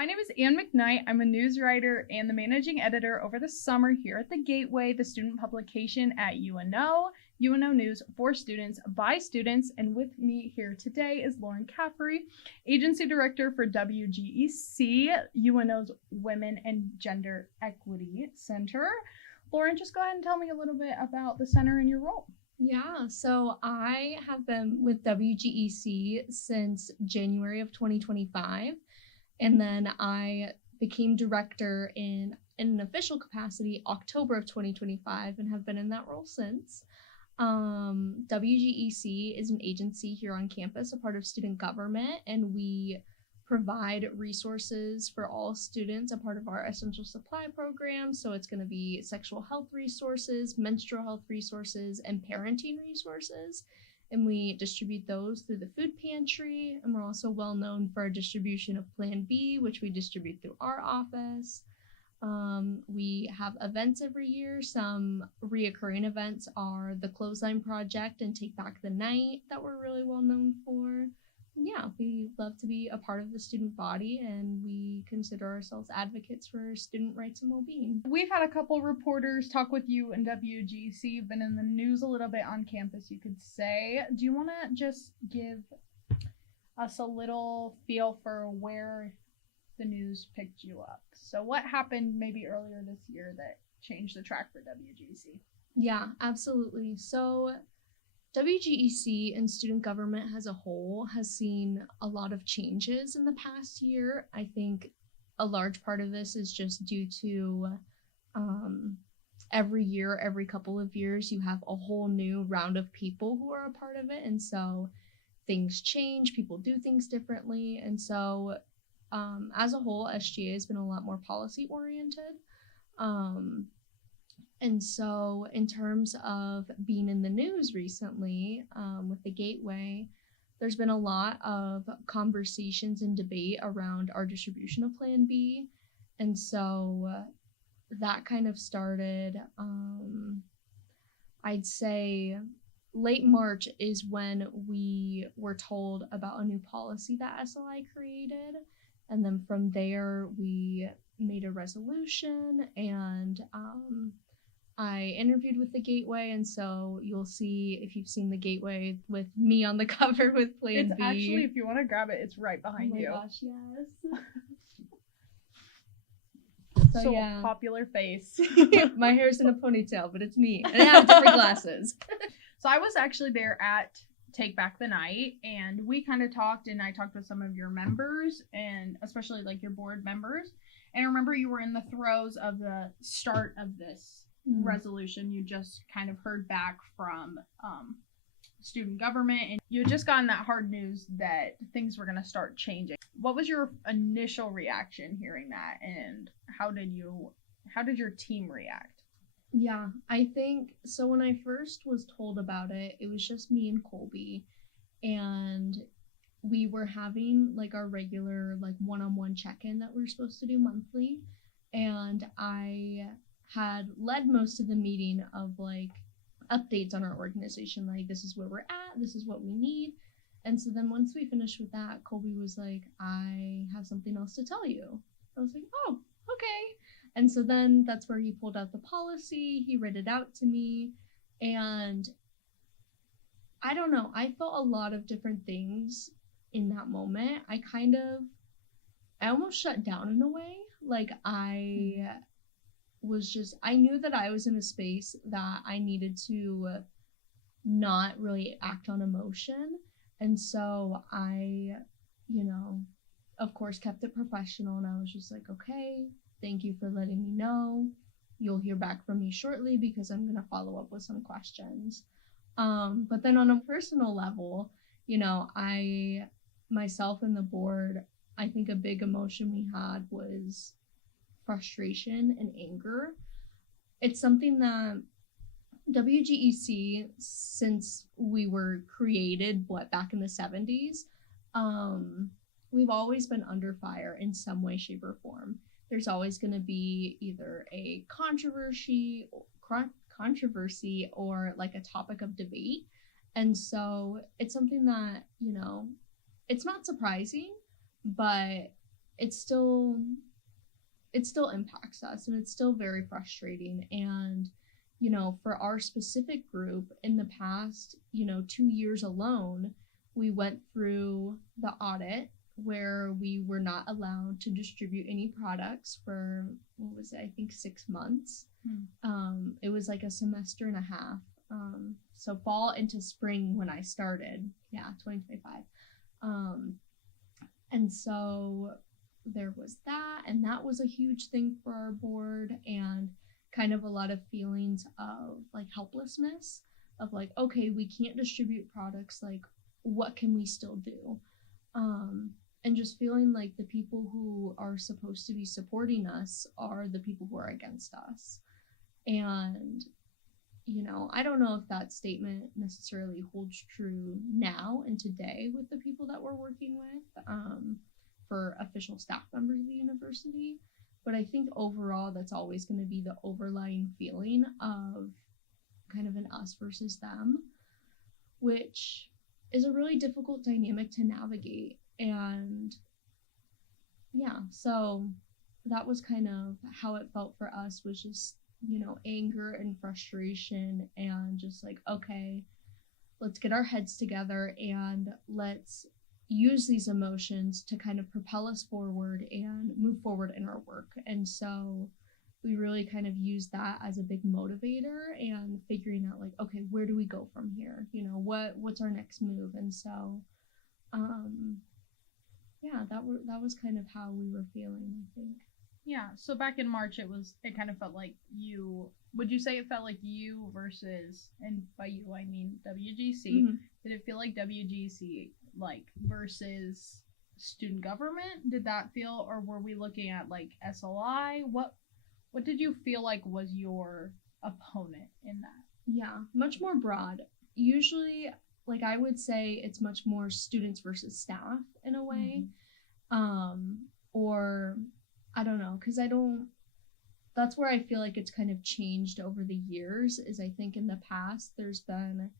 My name is Ann McKnight. I'm a news writer and the managing editor over the summer here at the Gateway, the student publication at UNO. UNO News for students by students. And with me here today is Lauren Caffery, agency director for WGEC, UNO's Women and Gender Equity Center. Lauren, just go ahead and tell me a little bit about the center and your role. Yeah, so I have been with WGEC since January of 2025, and then I became director in an official capacity October of 2025 and have been in that role since. WGEC is an agency here on campus, a part of student government, and we provide resources for all students, a part of our essential supply program. So it's going to be sexual health resources, menstrual health resources, and parenting resources. And we distribute those through the food pantry. And we're also well known for our distribution of Plan B, which we distribute through our office. We have events every year. Some reoccurring events are the Clothesline Project and Take Back the Night that we're really well known for. Yeah, we love to be a part of the student body, and we consider ourselves advocates for student rights and well-being. We've had a couple reporters talk with you in WGEC. You've been in the news a little bit on campus, you could say. Do you want to just give us a little feel for where the news picked you up? So what happened maybe earlier this year that changed the track for WGEC? Yeah, absolutely. So WGEC and student government as a whole has seen a lot of changes in the past year. I think a large part of this is just due to every year, every couple of years, you have a whole new round of people who are a part of it. And so things change, people do things differently. And so as a whole, SGA has been a lot more policy oriented. And so in terms of being in the news recently with the Gateway, there's been a lot of conversations and debate around our distribution of Plan B. And so that kind of started, I'd say late March is when we were told about a new policy that SLI created. And then from there, we made a resolution, and I interviewed with the Gateway, and so you'll see, if you've seen the Gateway, with me on the cover with Plan B. It's actually, if you want to grab it, it's right behind you. Oh my gosh, yes. So yeah. Popular face. My hair's in a ponytail, but it's me, and I have different glasses. So I was actually there at Take Back the Night, and we kind of talked, and I talked with some of your members, and especially like your board members. And I remember you were in the throes of the start of this resolution. You just kind of heard back from student government, and you had just gotten that hard news that things were going to start changing. What was your initial reaction hearing that, and how did your team react? Yeah, I think so. When I first was told about it, it was just me and Colby, and we were having like our regular like one-on-one check-in that we were supposed to do monthly, and I had led most of the meeting of like updates on our organization, like this is where we're at, this is what we need. And so then once we finished with that, Colby was like, I have something else to tell you. I was like, oh, okay. And so then that's where he pulled out the policy, he read it out to me, and I don't know, I felt a lot of different things in that moment. I almost shut down in a way. Like I knew that I was in a space that I needed to not really act on emotion. And so I, of course kept it professional, and I was just like, okay, thank you for letting me know. You'll hear back from me shortly because I'm going to follow up with some questions. But then on a personal level, I, myself and the board, I think a big emotion we had was frustration and anger. It's something that WGEC, since we were created, back in the 70s, we've always been under fire in some way, shape, or form. There's always going to be either a controversy or like a topic of debate. And so it's something that, it's not surprising, but it still impacts us, and it's still very frustrating. And for our specific group, in the past 2 years alone, we went through the audit where we were not allowed to distribute any products for, what was it, I think 6 months. It was like a semester and a half, so fall into spring when I started, 2025. And so there was that, and that was a huge thing for our board, and kind of a lot of feelings of like helplessness, of like, okay, we can't distribute products, like what can we still do? And just feeling like the people who are supposed to be supporting us are the people who are against us. And I don't know if that statement necessarily holds true now and today with the people that we're working with, for official staff members of the university, but I think overall that's always going to be the overlying feeling of kind of an us versus them, which is a really difficult dynamic to navigate. And so that was kind of how it felt for us, was just anger and frustration, and just like, okay, let's get our heads together and let's use these emotions to kind of propel us forward and move forward in our work. And so we really kind of use that as a big motivator, and figuring out like, okay, where do we go from here? What's our next move? And so that was kind of how we were feeling, I think. Yeah, so back in March, it kind of felt like would you say it felt like you versus, and by you I mean WGC, Mm-hmm. Did it feel like WGC like versus student government? Did that feel, or were we looking at like SLI? What did you feel like was your opponent in that? Yeah, much more broad. Usually, like I would say it's much more students versus staff in a way. Or I don't know, because that's where I feel like it's kind of changed over the years, is I think in the past there's been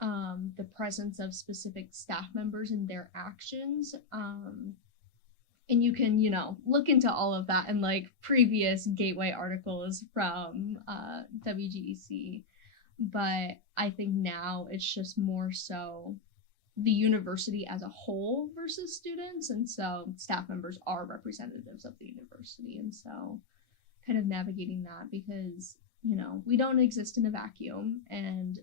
the presence of specific staff members and their actions. And you can, look into all of that in like previous Gateway articles from WGEC. But I think now it's just more so the university as a whole versus students. And so staff members are representatives of the university. And so kind of navigating that, because, we don't exist in a vacuum, and,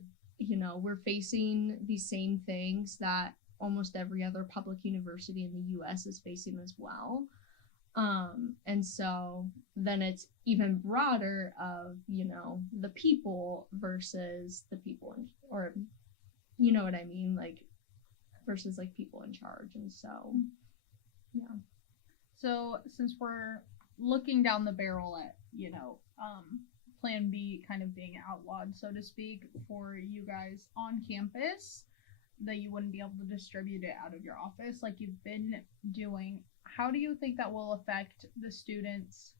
we're facing these same things that almost every other public university in the US is facing as well. And so then it's even broader of, the people versus the people, or, you know what I mean? Like, versus like people in charge. And so, yeah. So since we're looking down the barrel at, Plan B kind of being outlawed, so to speak, for you guys on campus, that you wouldn't be able to distribute it out of your office like you've been doing, how do you think that will affect the students,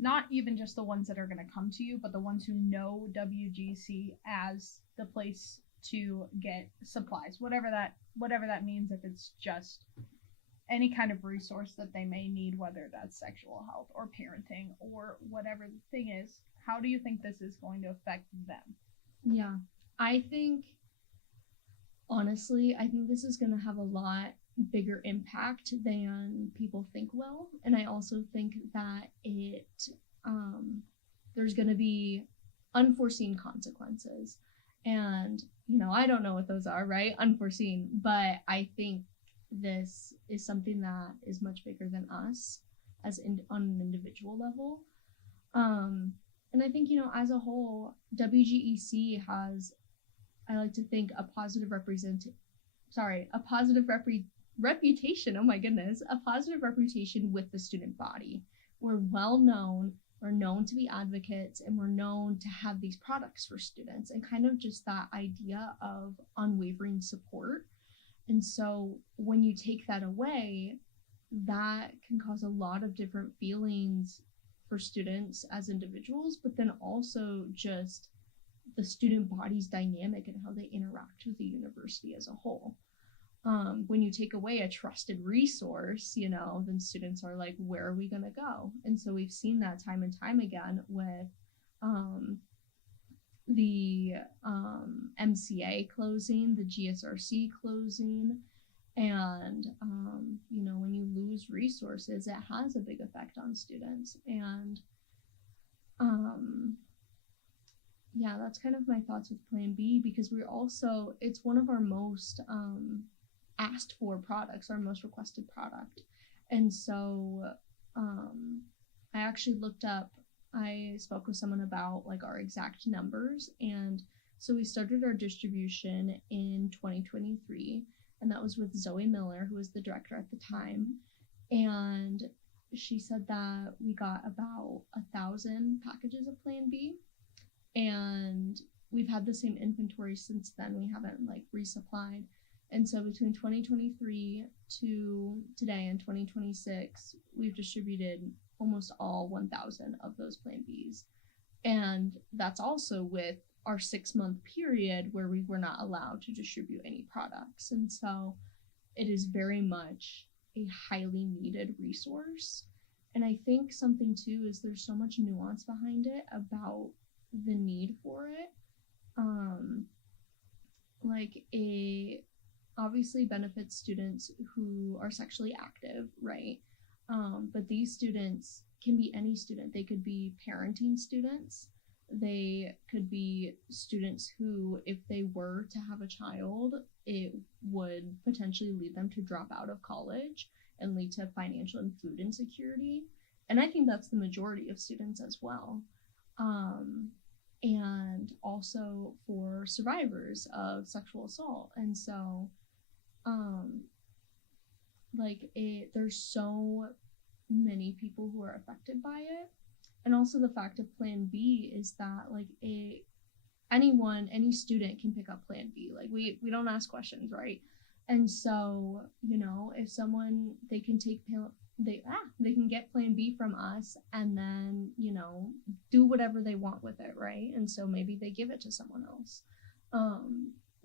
not even just the ones that are going to come to you, but the ones who know WGC as the place to get supplies, whatever that means, if it's just any kind of resource that they may need, whether that's sexual health or parenting or whatever the thing is? How do you think this is going to affect them? Yeah, honestly, I think this is going to have a lot bigger impact than people think will. And I also think that there's going to be unforeseen consequences. And, I don't know what those are, right? Unforeseen. But I think this is something that is much bigger than us on an individual level. And I think, as a whole, WGEC has, I like to think, a positive reputation. Oh my goodness, a positive reputation with the student body. We're well known. We're known to be advocates, and we're known to have these products for students, and kind of just that idea of unwavering support. And so when you take that away, that can cause a lot of different feelings for students as individuals, but then also just the student body's dynamic and how they interact with the university as a whole. when you take away a trusted resource, then students are like, where are we going to go? And so we've seen that time and time again with the MCA closing, the GSRC closing, and when you lose resources, it has a big effect on students. And yeah, that's kind of my thoughts with Plan B, because it's one of our most asked for products, our most requested product. And so I actually I spoke with someone about like our exact numbers, and so we started our distribution in 2023, and that was with Zoe Miller, who was the director at the time. And she said that we got about 1,000 packages of Plan B, and we've had the same inventory since then. We haven't like resupplied. And so between 2023 to today in 2026, we've distributed almost all 1,000 of those Plan Bs. And that's also with our 6-month period where we were not allowed to distribute any products. And so it is very much a highly needed resource. And I think something too is there's so much nuance behind it about the need for it. Obviously benefits students who are sexually active, right? But these students can be any student. They could be parenting students. They could be students who, if they were to have a child, it would potentially lead them to drop out of college and lead to financial and food insecurity. And I think that's the majority of students as well. And also for survivors of sexual assault. And so there's so many people who are affected by it. And also the fact of Plan B is that any student can pick up Plan B. Like we don't ask questions, right? And so, if someone, they can get Plan B from us and then, do whatever they want with it, right? And so maybe they give it to someone else.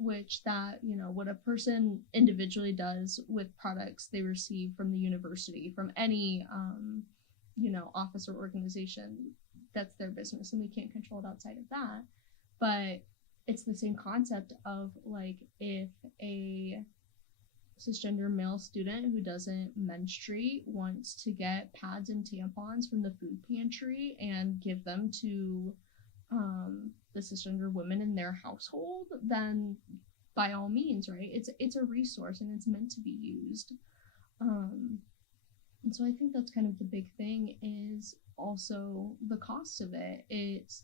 Which that, what a person individually does with products they receive from the university, from any, office or organization, that's their business, and we can't control it outside of that. But it's the same concept of like, if a cisgender male student who doesn't menstruate wants to get pads and tampons from the food pantry and give them to the cisgender women in their household, then by all means, right? It's a resource and it's meant to be used. And so I think that's kind of the big thing, is also the cost of it. It's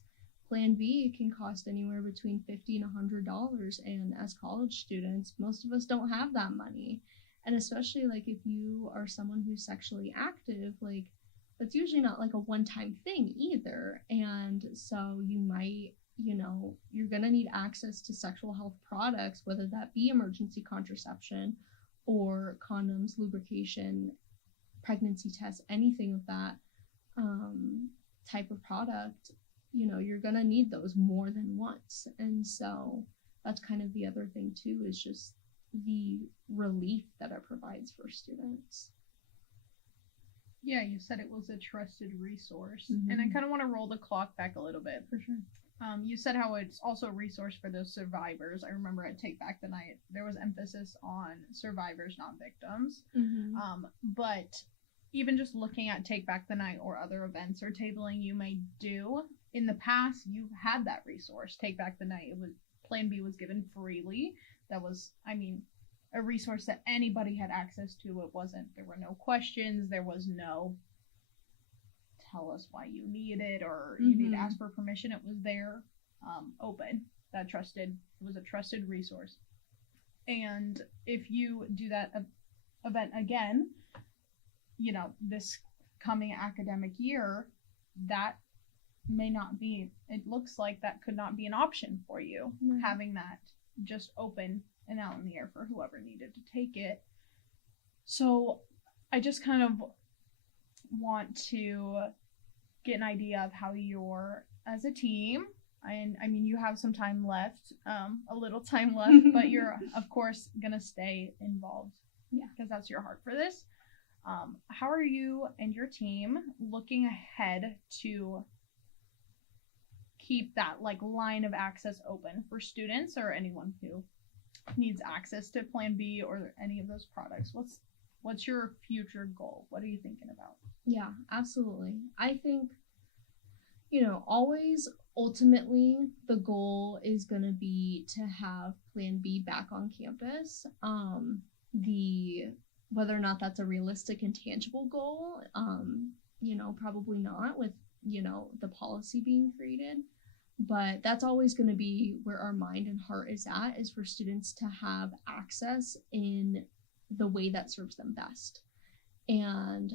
Plan B can cost anywhere between $50 and $100, and as college students, most of us don't have that money. And especially like if you are someone who's sexually active, like that's usually not like a one-time thing either. And so you might, you're gonna need access to sexual health products, whether that be emergency contraception or condoms, lubrication, pregnancy tests, anything of that type of product. You're gonna need those more than once. And so that's kind of the other thing too, is just the relief that it provides for students. Yeah, you said it was a trusted resource. Mm-hmm. And I kind of want to roll the clock back a little bit. For sure. You said how it's also a resource for those survivors. I remember at Take Back the Night, there was emphasis on survivors, not victims. Mm-hmm. But even just looking at Take Back the Night or other events or tabling you may do, in the past, you've had that resource. Take Back the Night, Plan B was given freely. That was, a resource that anybody had access to. There were no questions. There was no tell us why you need it or you need to ask for permission. It was there, open. It was a trusted resource. And if you do that event again, this coming academic year, that may not be, it looks like that could not be an option for you, having that just open and out in the air for whoever needed to take it. So I just kind of want to get an idea of how you're, as a team, And I mean, you have some time left, a little time left, but you're, of course, going to stay involved. Yeah. Because that's your heart for this. How are you and your team looking ahead to keep that like line of access open for students or anyone who needs access to Plan B or any of those products? What's your future goal? What are you thinking about? Yeah, absolutely. I think, always ultimately the goal is going to be to have Plan B back on campus. Whether or not that's a realistic and tangible goal, probably not with, the policy being created. But that's always going to be where our mind and heart is at, is for students to have access in the way that serves them best. And,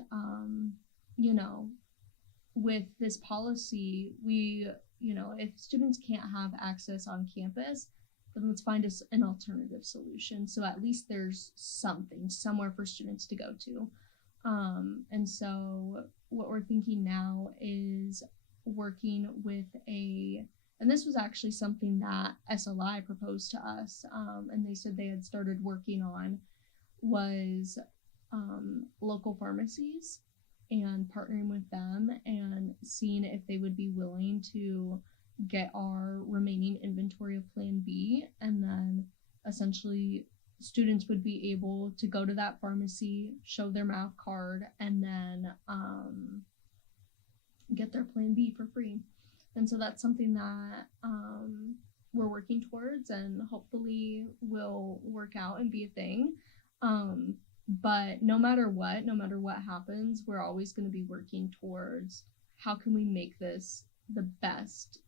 with this policy, if students can't have access on campus, then let's find us an alternative solution. So at least there's something somewhere for students to go to. And so what we're thinking now is working with and this was actually something that SLI proposed to us, and they said they had started working on, was local pharmacies and partnering with them and seeing if they would be willing to get our remaining inventory of Plan B, and then essentially students would be able to go to that pharmacy, show their math card, and then get their Plan B for free. And so that's something that we're working towards and hopefully will work out and be a thing. But no matter what happens, we're always going to be working towards how can we make this the best,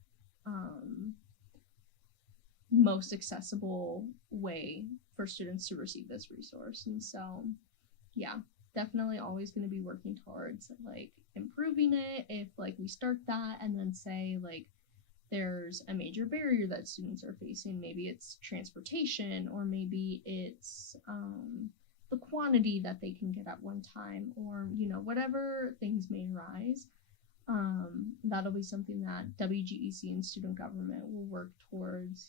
most accessible way for students to receive this resource. And so, yeah, definitely always going to be working towards like improving it. If like we start that and then say like there's a major barrier that students are facing, maybe it's transportation, or maybe it's the quantity that they can get at one time, or whatever things may arise, that'll be something that WGEC and student government will work towards,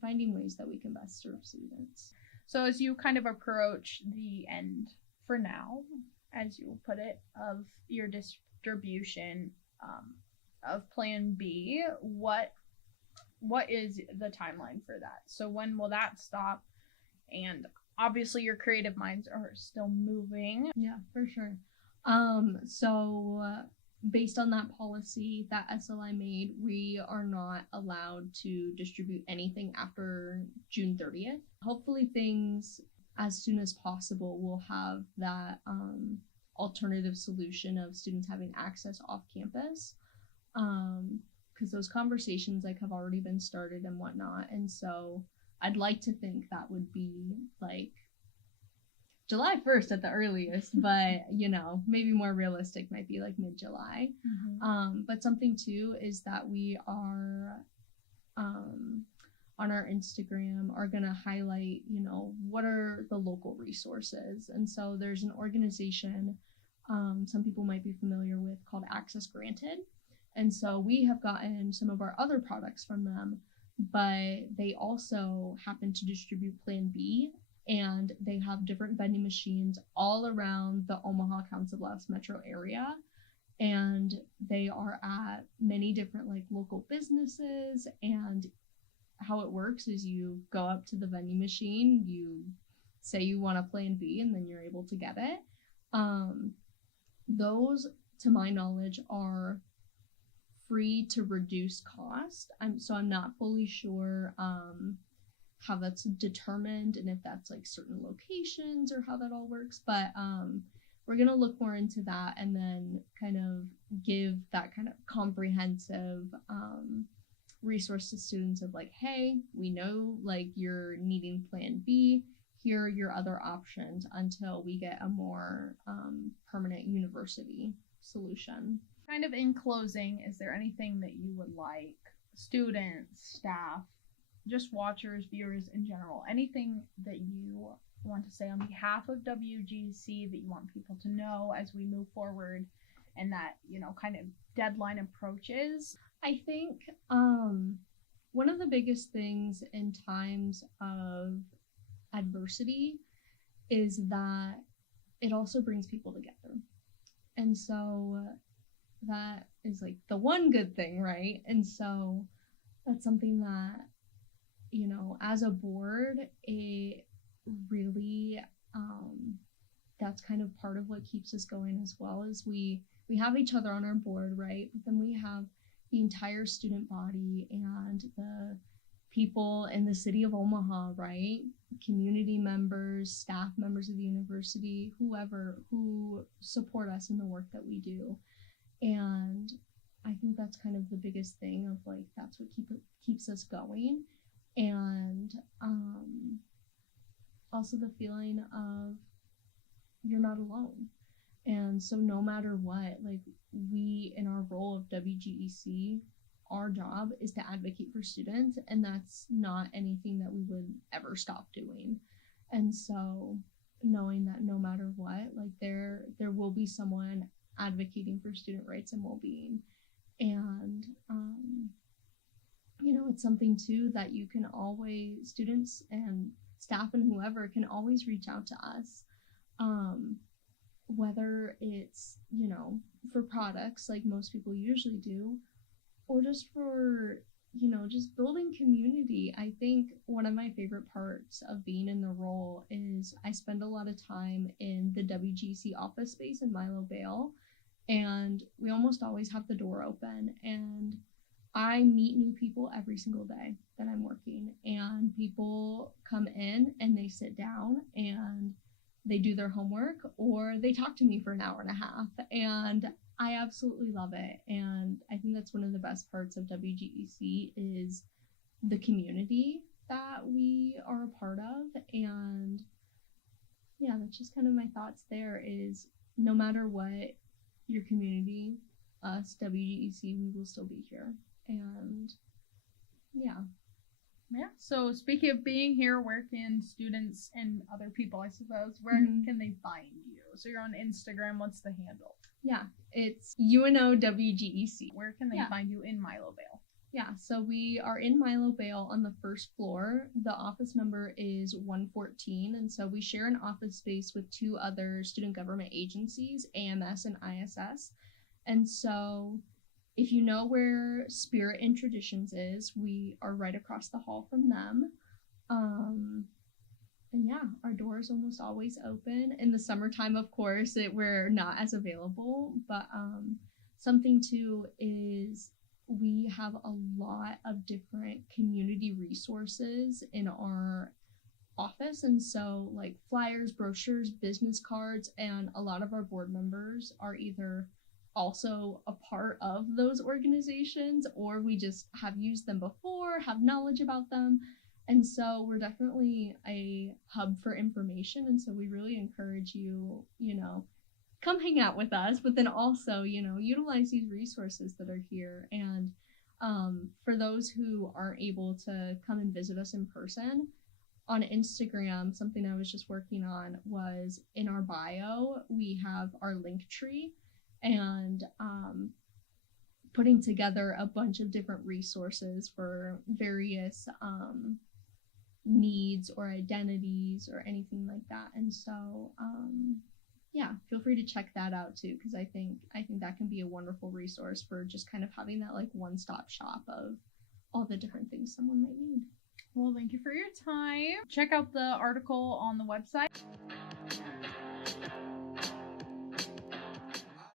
finding ways that we can best serve students. So as you kind of approach the end for now, as you put it, of your distribution of Plan B, what is the timeline for that? So when will that stop? And obviously your creative minds are still moving. Yeah, for sure. So based on that policy that SLI made, we are not allowed to distribute anything after June 30th. Hopefully things as soon as possible will have that alternative solution of students having access off campus, because those conversations like have already been started and whatnot. And so I'd like to think that would be like July 1st at the earliest, but maybe more realistic might be like mid-July. Mm-hmm. But something too is that we are on our Instagram are going to highlight, what are the local resources. And so there's an organization some people might be familiar with called Access Granted. And so we have gotten some of our other products from them, but they also happen to distribute Plan B, and they have different vending machines all around the Omaha Council Bluffs metro area. And they are at many different like local businesses, and how it works is you go up to the vending machine, you say you want a Plan B, and then you're able to get it. Those, to my knowledge, are free to reduce cost. I'm not fully sure how that's determined and if that's like certain locations or how that all works, but we're gonna look more into that and then kind of give that kind of comprehensive resource to students of like, hey, we know like you're needing Plan B, here are your other options until we get a more permanent university solution. Kind of in closing, is there anything that you would like students, staff, just watchers, viewers in general, anything that you want to say on behalf of WGEC that you want people to know as we move forward and that, kind of deadline approaches? I think one of the biggest things in times of adversity is that it also brings people together. And so that is like the one good thing, right? And so that's something that, you know, as a board, it really, that's kind of part of what keeps us going as well, is we have each other on our board, right? But then we have the entire student body and the people in the city of Omaha, right? Community members, staff members of the university, whoever, who support us in the work that we do. And I think that's kind of the biggest thing of like, that's what keeps us going. And also the feeling of you're not alone. And so no matter what, like, we, in our role of WGEC, our job is to advocate for students, and that's not anything that we would ever stop doing. And so knowing that no matter what, like, there will be someone advocating for student rights and well-being. And you know, it's something too that you can always, students and staff and whoever can always reach out to us, whether it's, you know, for products like most people usually do, or just for, you know, just building community. I think one of my favorite parts of being in the role is I spend a lot of time in the WGEC office space in Milo Vale, and we almost always have the door open, and I meet new people every single day that I'm working, and people come in and they sit down and they do their homework, or they talk to me for an hour and a half, and I absolutely love it. And I think that's one of the best parts of WGEC is the community that we are a part of. And yeah, that's just kind of my thoughts there, is no matter what, your community, us, WGEC, we will still be here. And yeah. So speaking of being here, where can students and other people, I suppose, where can they find you? So you're on Instagram. What's the handle? Yeah, it's UNOWGEC. Where can they find you in Milo Vale? Yeah, so we are in Milo Vale on the first floor. The office number is 114, and so we share an office space with two other student government agencies, AMS and ISS. And so if you know where Spirit and Traditions is, we are right across the hall from them. And yeah, our door is almost always open. In the summertime, of course, we're not as available, but something too is we have a lot of different community resources in our office. And so like flyers, brochures, business cards, and a lot of our board members are either also a part of those organizations, or we just have used them before, have knowledge about them. And so we're definitely a hub for information. And so we really encourage you, you know, come hang out with us, but then also, you know, utilize these resources that are here. And for those who aren't able to come and visit us in person, on Instagram, something I was just working on was in our bio, we have our link tree, and putting together a bunch of different resources for various needs or identities or anything like that. And so yeah, feel free to check that out too, because I think that can be a wonderful resource for just kind of having that like one-stop shop of all the different things someone might need. Well, thank you for your time. Check out the article on the website.